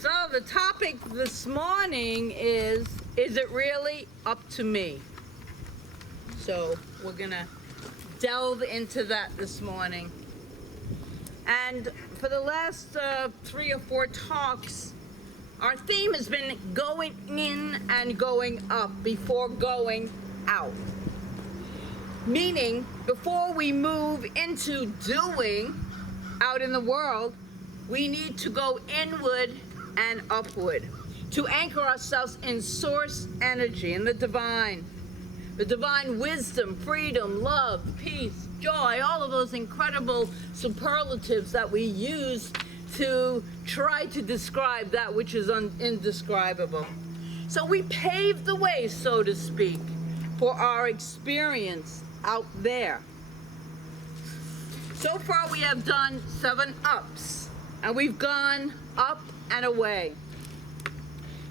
So the topic this morning is it really up to me? So we're gonna delve into that this morning. And for the last 3 or 4 talks, our theme has been going in and going up before going out. Meaning, before we move into doing out in the world, we need to go inward and upward to anchor ourselves in source energy, in the divine wisdom, freedom, love, peace, joy, all of those incredible superlatives that we use to try to describe that which is indescribable. So we pave the way, so to speak, for our experience out there. So far we have done 7 ups, and we've gone up and away.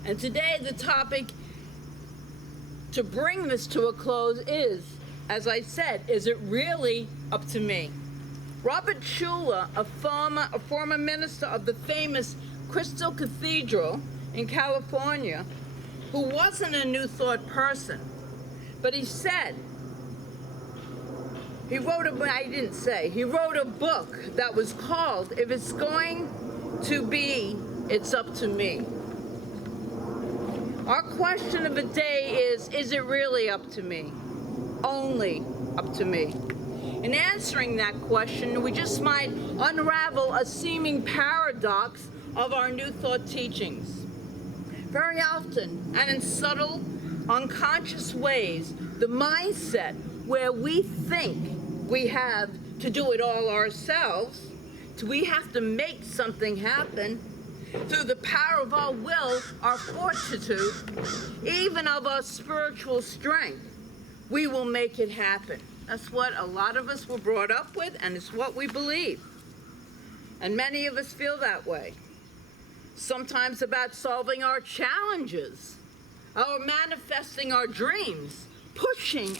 And today the topic to bring this to a close is, as I said, is it really up to me? Robert Schuller, a former minister of the famous Crystal Cathedral in California, who wasn't a New Thought person, but he said, he wrote a book that was called, If It's Going to Be, It's Up to Me. Our question of the day is it really up to me? Only up to me. In answering that question, we just might unravel a seeming paradox of our New Thought teachings. Very often, and in subtle, unconscious ways, the mindset where we think we have to do it all ourselves, we have to make something happen through the power of our will, our fortitude, even of our spiritual strength, we will make it happen. That's what a lot of us were brought up with, and it's what we believe. And many of us feel that way. Sometimes about solving our challenges, or manifesting our dreams, pushing,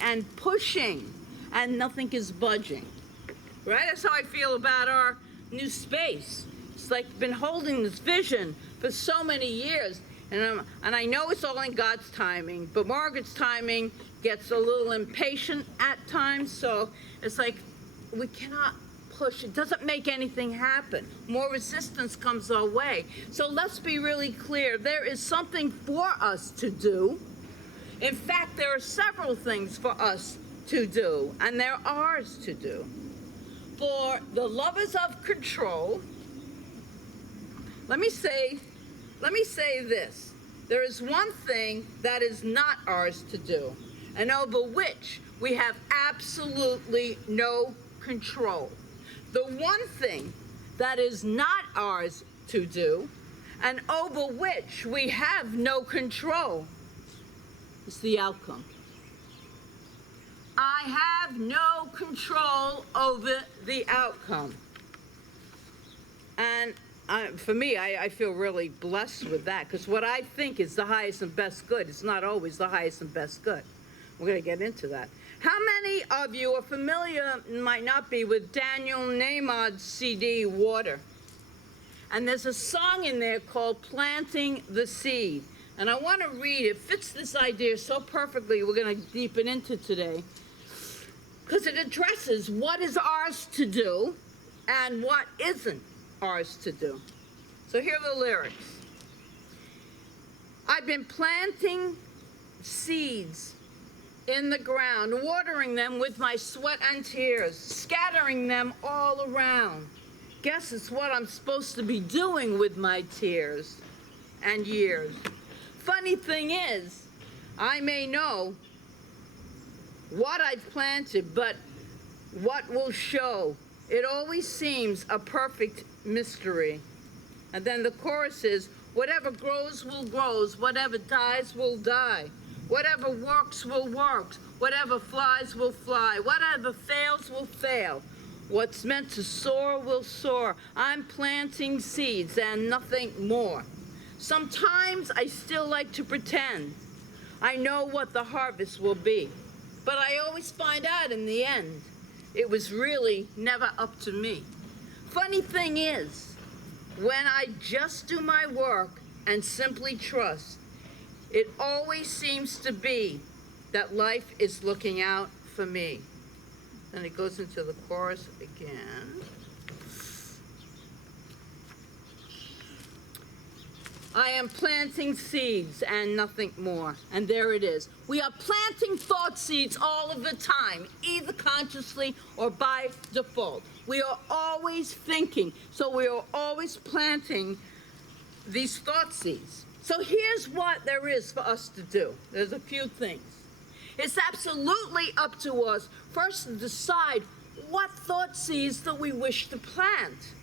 and nothing is budging. Right? That's how I feel about our new space. It's like been holding this vision for so many years, and I know it's all in God's timing, but Margaret's timing gets a little impatient at times, so it's like we cannot push. It doesn't make anything happen. More resistance comes our way. So let's be really clear. There is something for us to do. In fact, there are several things for us to do, and they're ours to do. For the lovers of control, let me say this. There is one thing that is not ours to do, and over which we have absolutely no control. The one thing that is not ours to do, and over which we have no control, is the outcome. I have no control over the outcome. And for me, I feel really blessed with that, because what I think is the highest and best good is not always the highest and best good. We're going to get into that. How many of you are familiar, might not be, with Daniel Nahmad's CD, Water? And there's a song in there called Planting the Seed. And I want to read it. It fits this idea so perfectly, we're going to deepen into today, because it addresses what is ours to do and what isn't ours to do. So here are the lyrics. I've been planting seeds in the ground, watering them with my sweat and tears, scattering them all around. Guess it's what I'm supposed to be doing with my tears and years. Funny thing is, I may know what I've planted, but what will show? It always seems a perfect mystery. And then the chorus is, whatever grows will grow, whatever dies will die, whatever works will work, whatever flies will fly, whatever fails will fail, what's meant to soar will soar. I'm planting seeds and nothing more. Sometimes I still like to pretend I know what the harvest will be, but I always find out in the end it was really never up to me. Funny thing is, when I just do my work and simply trust, it always seems to be that life is looking out for me. Then it goes into the chorus again. I am planting seeds and nothing more. And there it is. We are planting thought seeds all of the time, either consciously or by default. We are always thinking, so we are always planting these thought seeds. So here's what there is for us to do. There's a few things. It's absolutely up to us first to decide what thought seeds that we wish to plant.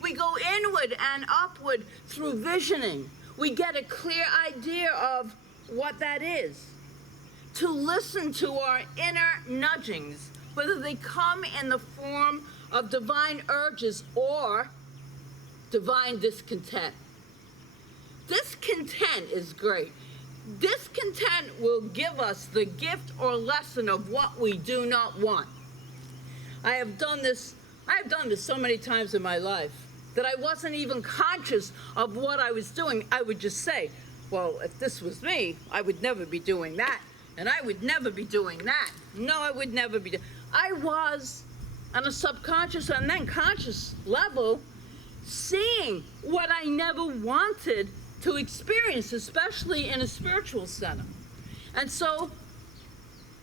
We go inward and upward through visioning. We get a clear idea of what that is. To listen to our inner nudgings, whether they come in the form of divine urges or divine discontent. Discontent is great. Discontent will give us the gift or lesson of what we do not want. I have done this so many times in my life that I wasn't even conscious of what I was doing. I would just say, well, if this was me, I would never be doing that, and I would never be doing that. No, I would never be. I was on a subconscious and then conscious level seeing what I never wanted to experience, especially in a spiritual center. And so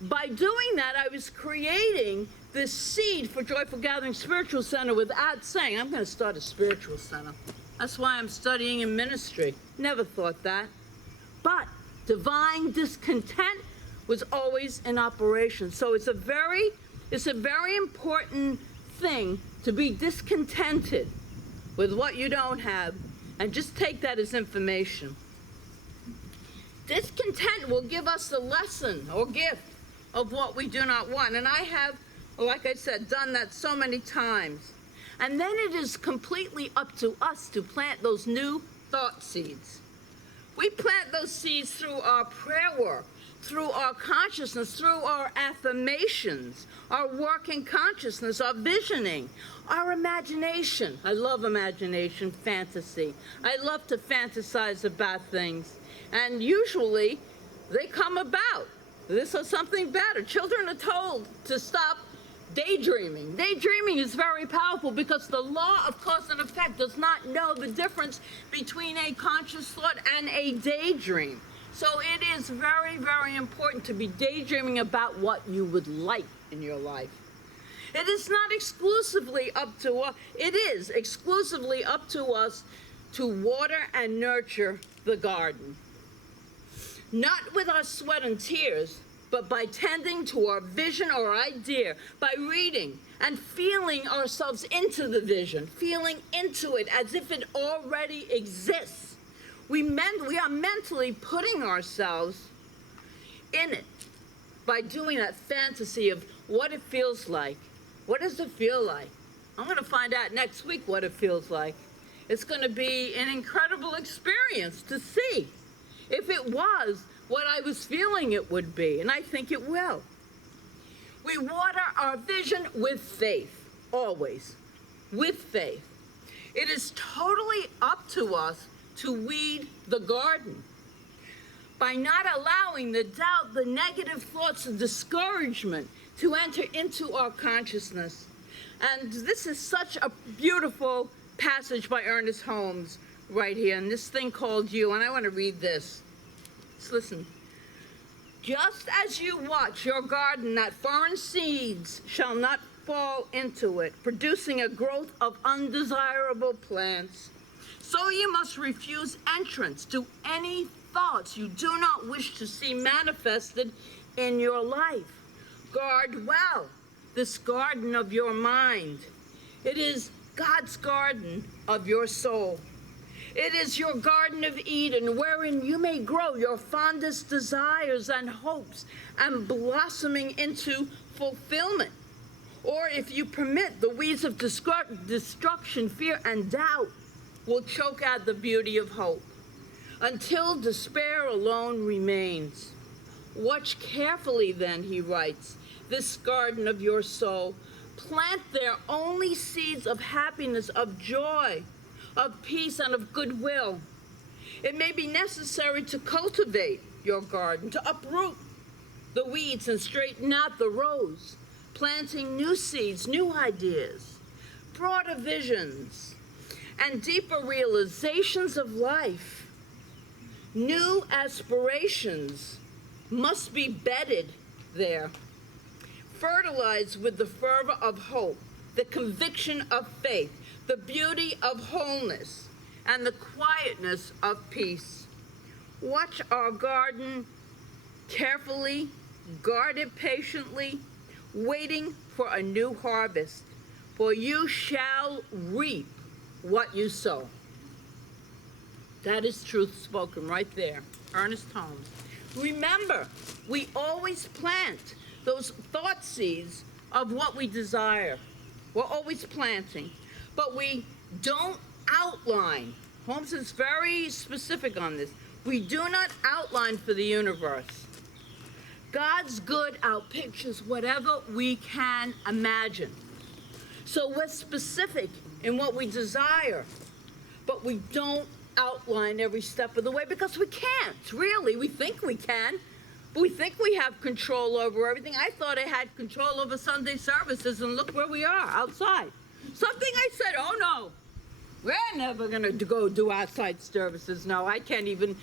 by doing that, I was creating this seed for Joyful Gathering Spiritual Center without saying, I'm going to start a spiritual center. That's why I'm studying in ministry. Never thought that. But divine discontent was always in operation. So it's a very important thing to be discontented with what you don't have, and just take that as information. Discontent will give us the lesson or gift of what we do not want. And I have, like I said, done that so many times. And then it is completely up to us to plant those new thought seeds. We plant those seeds through our prayer work, through our consciousness, through our affirmations, our work in consciousness, our visioning, our imagination. I love imagination, fantasy. I love to fantasize about things. And usually they come about. This is something better. Children are told to stop daydreaming. Daydreaming is very powerful because the law of cause and effect does not know the difference between a conscious thought and a daydream. So it is very, very important to be daydreaming about what you would like in your life. It is not exclusively up to us. It is exclusively up to us to water and nurture the garden. Not with our sweat and tears, but by tending to our vision or idea, by reading and feeling ourselves into the vision, feeling into it as if it already exists. We are mentally putting ourselves in it by doing that fantasy of what it feels like. What does it feel like? I'm going to find out next week what it feels like. It's going to be an incredible experience to see if it was what I was feeling it would be, and I think it will. We water our vision with faith, always, with faith. It is totally up to us to weed the garden by not allowing the doubt, the negative thoughts, the discouragement to enter into our consciousness. And this is such a beautiful passage by Ernest Holmes right here, and this thing called You, and I want to read this. Let's listen. Just as you watch your garden, that foreign seeds shall not fall into it, producing a growth of undesirable plants. So you must refuse entrance to any thoughts you do not wish to see manifested in your life. Guard well this garden of your mind. It is God's garden of your soul. It is your Garden of Eden, wherein you may grow your fondest desires and hopes and blossoming into fulfillment. Or if you permit, the weeds of destruction, fear, and doubt will choke out the beauty of hope until despair alone remains. Watch carefully then, he writes, this garden of your soul. Plant there only seeds of happiness, of joy, of peace and of goodwill. It may be necessary to cultivate your garden, to uproot the weeds and straighten out the rows, planting new seeds, new ideas, broader visions, and deeper realizations of life. New aspirations must be bedded there, fertilized with the fervor of hope, the conviction of faith, the beauty of wholeness, and the quietness of peace. Watch our garden carefully, guard it patiently, waiting for a new harvest, for you shall reap what you sow. That is truth spoken right there. Ernest Holmes. Remember, we always plant those thought seeds of what we desire. We're always planting, but we don't outline. Holmes is very specific on this. We do not outline for the universe. God's good outpictures whatever we can imagine. So we're specific in what we desire, but we don't outline every step of the way because we can't, really. We think we can, but we think we have control over everything. I thought I had control over Sunday services, and look where we are, outside. Something I said, oh no, we're never gonna go do outside services. No, I couldn't even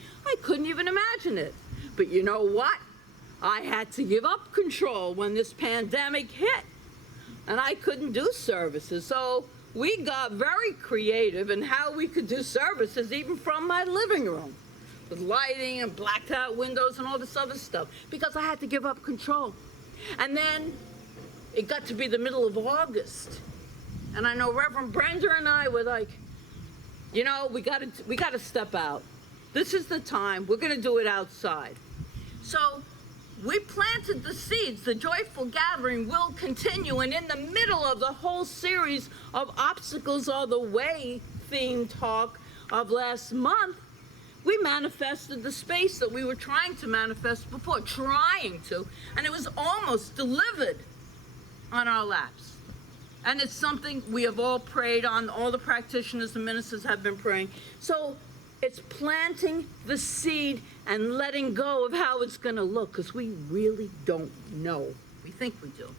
imagine it. But you know what? I had to give up control when this pandemic hit, and I couldn't do services. So we got very creative in how we could do services, even from my living room, with lighting and blacked out windows and all this other stuff, because I had to give up control. And then it got to be the middle of August, and I know Reverend Brenda and I were like, you know, we gotta step out. This is the time. We're gonna do it outside. So we planted the seeds. The joyful gathering will continue, and in the middle of the whole series of Obstacles Are the Way themed talk of last month, we manifested the space that we were trying to manifest before, and it was almost delivered on our laps. And it's something we have all prayed on, all the practitioners and ministers have been praying. So it's planting the seed and letting go of how it's going to look, because we really don't know. We think we do.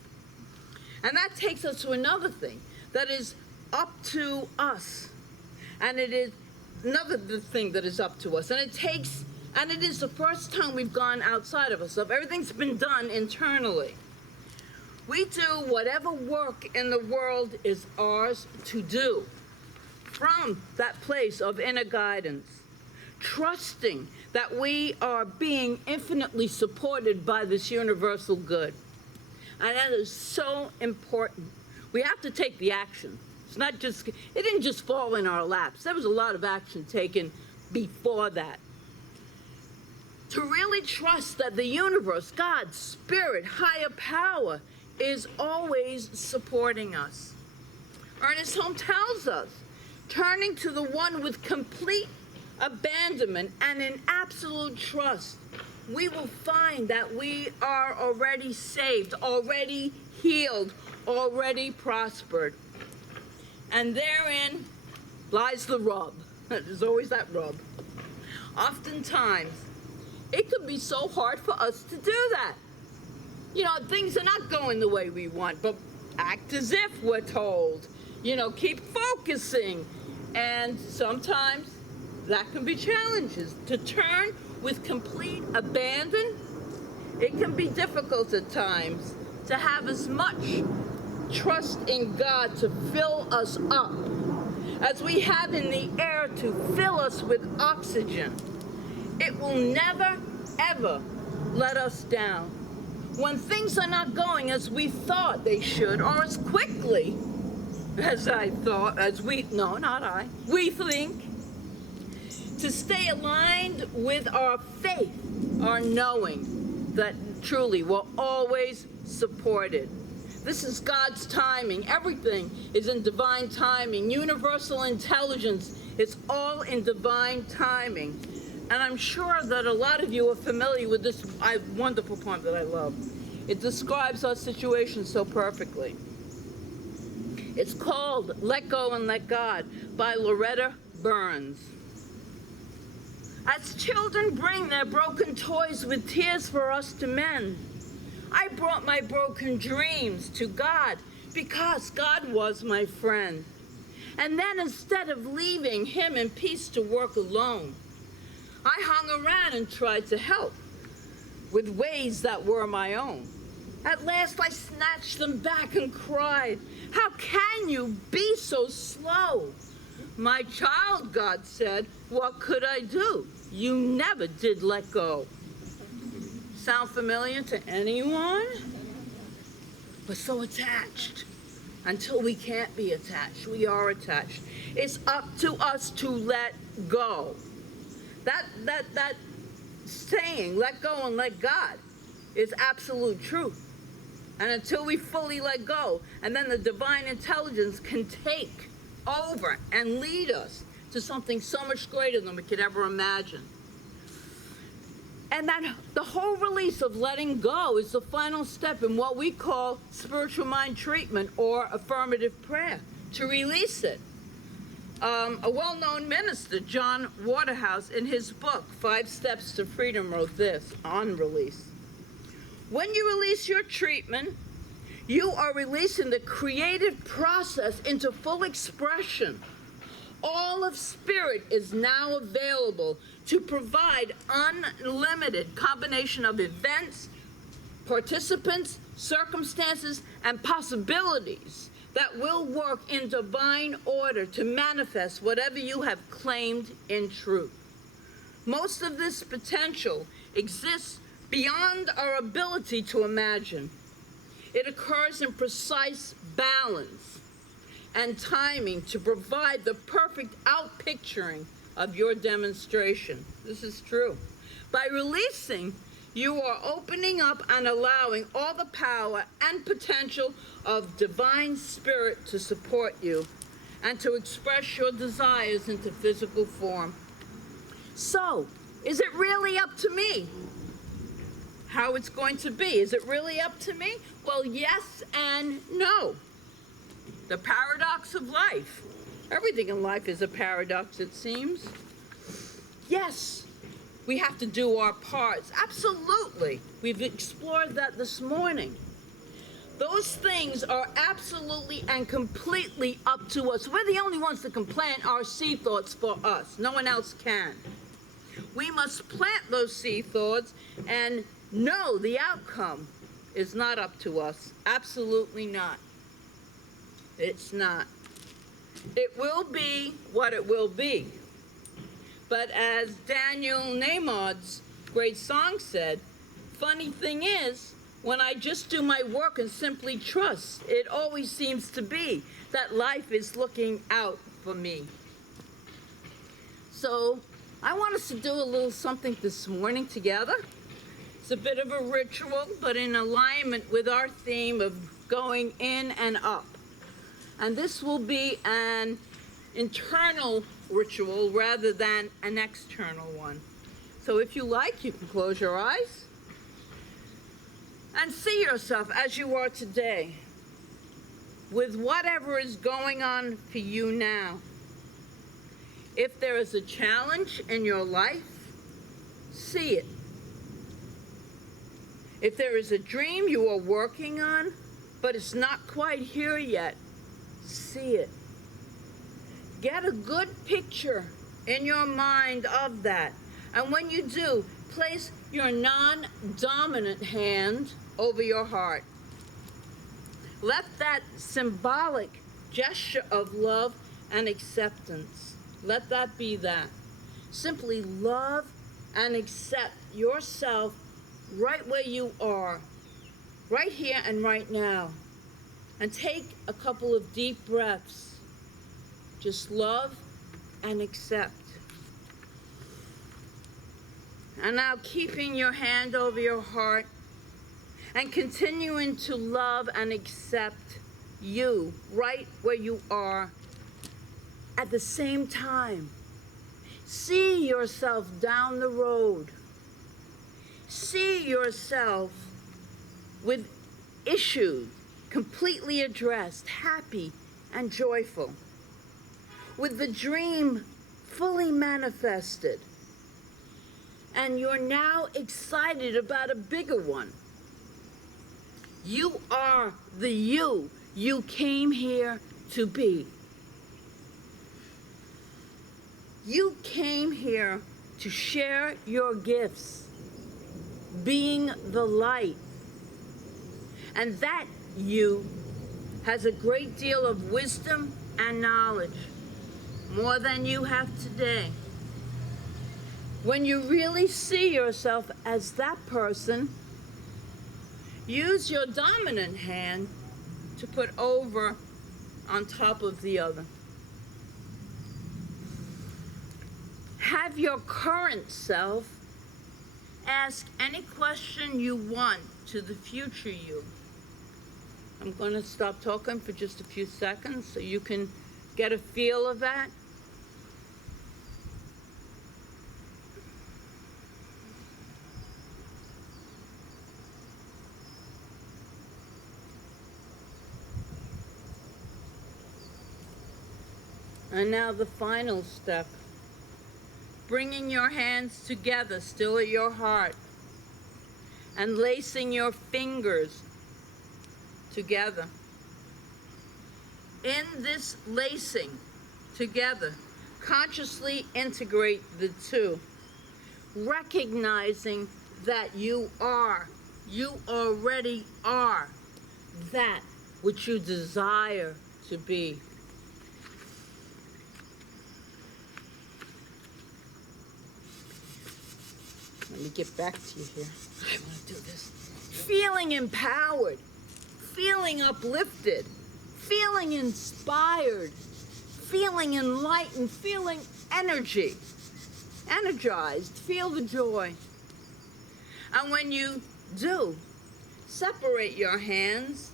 And that takes us to another thing that is up to us. And it is another thing that is up to us. And it is the first time we've gone outside of ourselves. Everything's been done internally. We do whatever work in the world is ours to do from that place of inner guidance, trusting that we are being infinitely supported by this universal good. And that is so important. We have to take the action. It didn't just fall in our laps. There was a lot of action taken before that. To really trust that the universe, God, spirit, higher power, is always supporting us. Ernest Holmes tells us, turning to the one with complete abandonment and in absolute trust, we will find that we are already saved, already healed, already prospered. And therein lies the rub. There's always that rub. Oftentimes, it can be so hard for us to do that. You know, things are not going the way we want, but act as if we're told. You know, keep focusing. And sometimes that can be challenges. To turn with complete abandon, it can be difficult at times to have as much trust in God to fill us up as we have in the air to fill us with oxygen. It will never, ever let us down. When things are not going as we thought they should, or as quickly as we think, to stay aligned with our faith, our knowing that truly we're always supported. This is God's timing. Everything is in divine timing. Universal intelligence is all in divine timing. And I'm sure that a lot of you are familiar with this wonderful poem that I love. It describes our situation so perfectly. It's called Let Go and Let God by Loretta Burns. As children bring their broken toys with tears for us to mend, I brought my broken dreams to God because God was my friend. And then instead of leaving him in peace to work alone, I hung around and tried to help with ways that were my own. At last I snatched them back and cried, "How can you be so slow?" "My child," God said, "what could I do? You never did let go." Sound familiar to anyone? We're so attached. Until we can't be attached, we are attached. It's up to us to let go. That saying, let go and let God, is absolute truth. And until we fully let go, and then the divine intelligence can take over and lead us to something so much greater than we could ever imagine. And that the whole release of letting go is the final step in what we call spiritual mind treatment or affirmative prayer, to release it. A well-known minister, John Waterhouse, in his book, 5 Steps to Freedom, wrote this on release. When you release your treatment, you are releasing the creative process into full expression. All of spirit is now available to provide unlimited combination of events, participants, circumstances, and possibilities that will work in divine order to manifest whatever you have claimed in truth. Most of this potential exists beyond our ability to imagine. It occurs in precise balance and timing to provide the perfect outpicturing of your demonstration. This is true. By releasing, you are opening up and allowing all the power and potential of divine spirit to support you and to express your desires into physical form. So, is it really up to me how it's going to be? Is it really up to me? Well, yes and no. The paradox of life. Everything in life is a paradox, it seems. Yes, we have to do our parts. Absolutely. We've explored that this morning. Those things are absolutely and completely up to us. We're the only ones that can plant our seed thoughts for us. No one else can. We must plant those seed thoughts and know the outcome is not up to us. Absolutely not. It's not. It will be what it will be. But as Daniel Nahmod's great song said, funny thing is, when I just do my work and simply trust, it always seems to be that life is looking out for me. So I want us to do a little something this morning together. It's a bit of a ritual, but in alignment with our theme of going in and up. And this will be an internal ritual rather than an external one. So if you like, you can close your eyes and see yourself as you are today with whatever is going on for you now. If there is a challenge in your life, see it. If there is a dream you are working on, but it's not quite here yet, see it. Get a good picture in your mind of that. And when you do, place your non-dominant hand over your heart. Let that symbolic gesture of love and acceptance, let that be that. Simply love and accept yourself right where you are, right here and right now. And take a couple of deep breaths. Just love and accept. And now keeping your hand over your heart and continuing to love and accept you right where you are. At the same time, see yourself down the road. See yourself with issues completely addressed, happy, and joyful, with the dream fully manifested, and you're now excited about a bigger one. You are the you came here to be. You came here to share your gifts, being the light. And that you has a great deal of wisdom and knowledge, more than you have today. When you really see yourself as that person, use your dominant hand to put over on top of the other. Have your current self ask any question you want to the future you. I'm going to stop talking for just a few seconds so you can get a feel of that. And now the final step. Bringing your hands together, still at your heart, and lacing your fingers together. In this lacing together, consciously integrate the two, recognizing that you already are that which you desire to be. Let me get back to you here. I want to do this. Feeling empowered, feeling uplifted, feeling inspired, feeling enlightened, feeling energized. Feel the joy. And when you do, separate your hands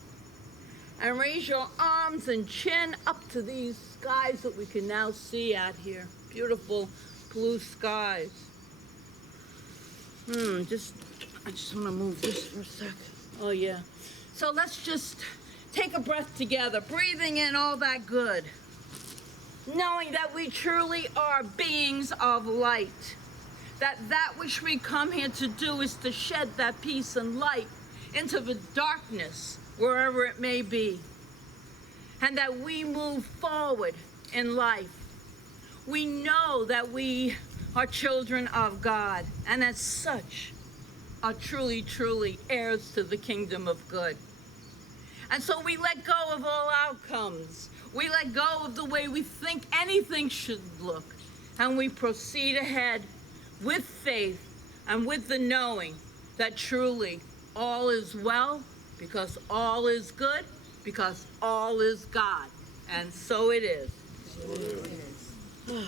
and raise your arms and chin up to these skies that we can now see out here. Beautiful blue skies. I just want to move this for a second. Oh yeah. So let's just take a breath together, breathing in all that good, knowing that we truly are beings of light, that which we come here to do is to shed that peace and light into the darkness, wherever it may be, and that we move forward in life. We know that we are children of God, and as such are truly, truly heirs to the kingdom of good. And so we let go of all outcomes. We let go of the way we think anything should look, and we proceed ahead with faith and with the knowing that truly all is well, because all is good, because all is God. And so it is. So it is.